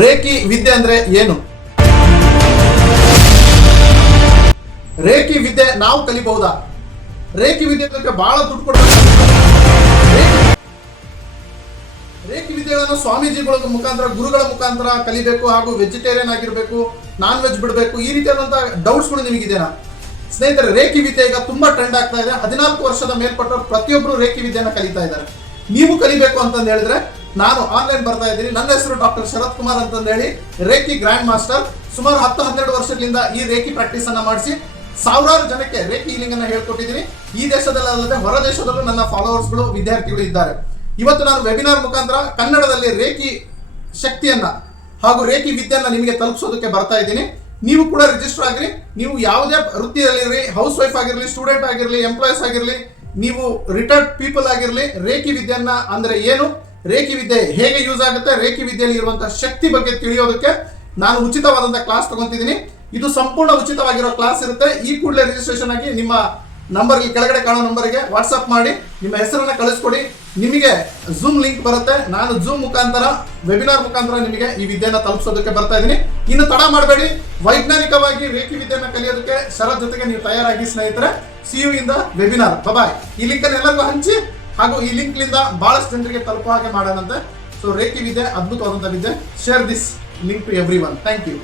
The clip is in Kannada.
ರೇಖಿ ವಿದ್ಯೆ ಅಂದ್ರೆ ಏನು? ರೇಖಿ ವಿದ್ಯೆ ನಾವು ಕಲಿಬಹುದಾ? ರೇಖಿ ವಿದ್ಯೆ ಬಹಳ ದುಡ್ಡು ಕೊಡಬೇಕು. ರೇಖಿ ವಿದ್ಯೆಗಳನ್ನು ಸ್ವಾಮೀಜಿಗಳ ಮುಖಾಂತರ, ಗುರುಗಳ ಮುಖಾಂತರ ಕಲಿಬೇಕು, ಹಾಗೂ ವೆಜಿಟೇರಿಯನ್ ಆಗಿರಬೇಕು, ನಾನ್ ವೆಜ್ ಬಿಡಬೇಕು, ಈ ರೀತಿಯಾದಂತಹ ಡೌಟ್ಸ್ಗಳು ನಿಮಗಿದೆಯಾ? ಸ್ನೇಹಿತರೆ, ರೇಖಿ ವಿದ್ಯೆ ಈಗ ತುಂಬಾ ಟ್ರೆಂಡ್ ಆಗ್ತಾ ಇದೆ. 14 ವರ್ಷದ ಮೇಲ್ಪಟ್ಟರು ಪ್ರತಿಯೊಬ್ಬರು ರೇಖಿ ವಿದ್ಯೆಯನ್ನು ಕಲಿತಾ ಇದ್ದಾರೆ. ನೀವು ಕಲಿಬೇಕು ಅಂತಂದು ಹೇಳಿದ್ರೆ ನಾನು ಆನ್ಲೈನ್ ಬರ್ತಾ ಇದ್ದೀನಿ. ನನ್ನ ಹೆಸರು ಡಾಕ್ಟರ್ ಶರತ್ ಕುಮಾರ್ ಅಂತಂದು ಹೇಳಿ, ರೇಖಿ ಗ್ರ್ಯಾಂಡ್ ಮಾಸ್ಟರ್. ಸುಮಾರು 10-12 ವರ್ಷಗಳಿಂದ ಈ ರೇಖಿ ಪ್ರಾಕ್ಟೀಸ್ ಅನ್ನ ಮಾಡಿಸಿ ಸಾವಿರಾರು ಜನಕ್ಕೆ ರೇಖಿ ಹೀಲಿಂಗ್ ಅನ್ನ ಹೇಳ್ಕೊಟ್ಟಿದ್ದೀನಿ. ಈ ದೇಶದಲ್ಲದೆ ಹೊರ ದೇಶದಲ್ಲೂ ನನ್ನ ಫಾಲೋವರ್ಸ್ಗಳು, ವಿದ್ಯಾರ್ಥಿಗಳು ಇದ್ದಾರೆ. ಇವತ್ತು ನಾನು ವೆಬಿನಾರ್ ಮುಖಾಂತರ ಕನ್ನಡದಲ್ಲಿ ರೇಖಿ ಶಕ್ತಿಯನ್ನ ಹಾಗೂ ರೇಖಿ ವಿದ್ಯೆಯನ್ನ ನಿಮಗೆ ತಲುಪಿಸೋದಕ್ಕೆ ಬರ್ತಾ ಇದ್ದೀನಿ. ನೀವು ಕೂಡ ರಿಜಿಸ್ಟರ್ ಆಗಿರಿ. ನೀವು ಯಾವುದೇ ವೃತ್ತಿಯಲ್ಲಿರಲಿ, ಹೌಸ್ ವೈಫ್ ಆಗಿರಲಿ, ಸ್ಟೂಡೆಂಟ್ ಆಗಿರಲಿ, ಎಂಪ್ಲಾಯೀಸ್ ಆಗಿರಲಿ, ನೀವು ರಿಟೈರ್ಡ್ ಪೀಪಲ್ ಆಗಿರಲಿ, ರೇಖಿ ವಿದ್ಯೆಯನ್ನ ಅಂದ್ರೆ ಏನು, ರೇಖಿ ವಿದ್ಯೆ ಹೇಗೆ ಯೂಸ್ ಆಗುತ್ತೆ, ರೇಖಿ ವಿದ್ಯೆಯಲ್ಲಿ ಇರುವಂತಹ ಶಕ್ತಿ ಬಗ್ಗೆ ತಿಳಿಯೋದಕ್ಕೆ ನಾನು ಉಚಿತವಾದಂತಹ ಕ್ಲಾಸ್ ತಗೊಂತಿದ್ದೀನಿ. ಇದು ಸಂಪೂರ್ಣ ಉಚಿತವಾಗಿರೋ ಕ್ಲಾಸ್ ಇರುತ್ತೆ. ಈ ಕೂಡಲೇ ರಿಜಿಸ್ಟ್ರೇಷನ್ ಆಗಿ ನಿಮ್ಮ ನಂಬರ್, ಈ ಕೆಳಗಡೆ ಕಾಣೋ ನಂಬರ್ಗೆ ವಾಟ್ಸ್ಆಪ್ ಮಾಡಿ ನಿಮ್ಮ ಹೆಸರನ್ನ ಕಳಿಸ್ಕೊಡಿ. ನಿಮಗೆ ಝೂಮ್ ಲಿಂಕ್ ಬರುತ್ತೆ. ನಾನು ಝೂಮ್ ಮುಖಾಂತರ, ವೆಬಿನಾರ್ ಮುಖಾಂತರ ನಿಮಗೆ ಈ ವಿದ್ಯೆಯನ್ನು ತಲುಪಿಸೋದಕ್ಕೆ ಬರ್ತಾ ಇದ್ದೀನಿ. ಇನ್ನು ತಡ ಮಾಡಬೇಡಿ. ವೈಜ್ಞಾನಿಕವಾಗಿ ರೇಖಿ ವಿದ್ಯೆಯನ್ನು ಕಲಿಯೋದಕ್ಕೆ ಶರತ್ ಜೊತೆಗೆ ನೀವು ತಯಾರಾಗಿ ಸ್ನೇಹಿತರೆ. See you in the webinar. Bye. ಈ ಲಿಂಕ್ ಅನ್ನು ಎಲ್ಲರಿಗೂ ಹಂಚಿ, ಹಾಗೂ ಈ ಲಿಂಕ್ ಲಿಂದ ಬಹಳಷ್ಟು ಜನರಿಗೆ ತಲುಪುವ ಹಾಗೆ ಮಾಡೋಣಂತೆ. ಸೊ ರೇಖಿ ವಿದ್ಯೆ ಅದ್ಭುತವಾದಂತಹ ವಿದ್ಯೆ. Share this link to everyone. Thank you.